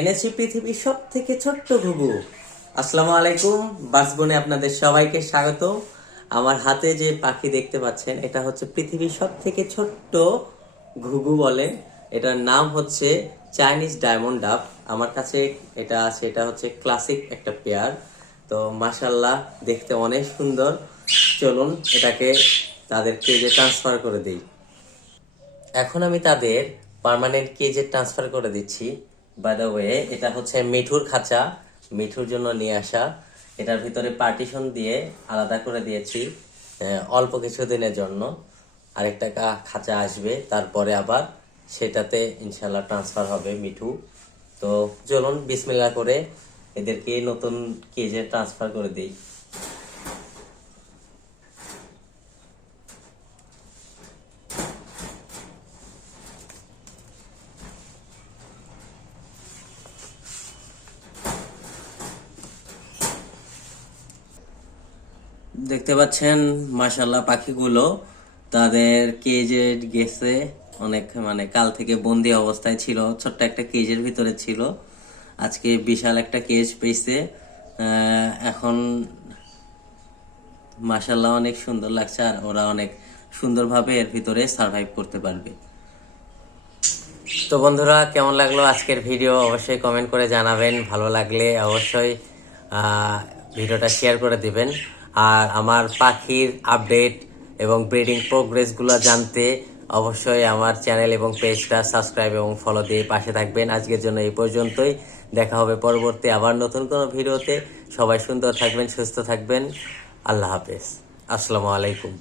এনেছি পৃথিবীর সব থেকে ছোট্ট ঘুঘু। আসসালামু আলাইকুম, বাসবনে আপনাদের সবাইকে স্বাগত। আমার হাতে যে পাখি দেখতে পাচ্ছেন, এটা হচ্ছে পৃথিবীর সব থেকে ছোট্ট ঘুঘু বলেন। এটার নাম হচ্ছে চাইনিজ ডায়মন্ড ডাব। আমার কাছে এটা আছে, এটা হচ্ছে ক্লাসিক একটা পেয়ার। তো মাশাল্লাহ, দেখতে অনেক সুন্দর। চলুন এটাকে তাদের কেজে ট্রান্সফার করে দিই। এখন আমি তাদের পার্মানেন্ট কেজে ট্রান্সফার করে দিচ্ছি। বাই দ্য ওয়ে, এটা হচ্ছে মিঠুর খাঁচা, মিঠুর জন্য নিয়ে আসা। এটার ভিতরে পার্টিশন দিয়ে আলাদা করে দিয়েছি অল্প কিছু দিনের জন্য। আরেকটা খাঁচা আসবে, তারপরে আবার সেটাতে ইনশাল্লাহ ট্রান্সফার হবে মিঠু। তো চলুন বিসমিল্লাহ করে এদেরকে নতুন কেজে ট্রান্সফার করে দিই। দেখতে পাচ্ছেন মাশাল্লাহ, পাখিগুলো তাদের কেজে গেছে। অনেক কাল থেকে বন্দি অবস্থায় ছিল, ছোট্ট একটা কেজের ভিতরে ছিল। আজকে বিশাল একটা কেজ পেয়েছে। এখন মাশাল্লাহ অনেক সুন্দর লাগছে, আর ওরা অনেক সুন্দরভাবে এর ভিতরে সার্ভাইভ করতে পারবে। তো বন্ধুরা, কেমন লাগলো আজকের ভিডিও অবশ্যই কমেন্ট করে জানাবেন। ভালো লাগলে অবশ্যই ভিডিওটা শেয়ার করে দিবেন। আর আমার পাখির আপডেট এবং ব্রিডিং প্রোগ্রেসগুলো জানতে অবশ্যই আমার চ্যানেল এবং পেজটা সাবস্ক্রাইব এবং ফলো দিয়ে পাশে থাকবেন। আজকের জন্য এই পর্যন্তই। দেখা হবে পরবর্তী আবার নতুন কোনো ভিডিওতে। সবাই সুন্দর থাকবেন, সুস্থ থাকবেন। আল্লাহ হাফেজ। আসসালামু আলাইকুম।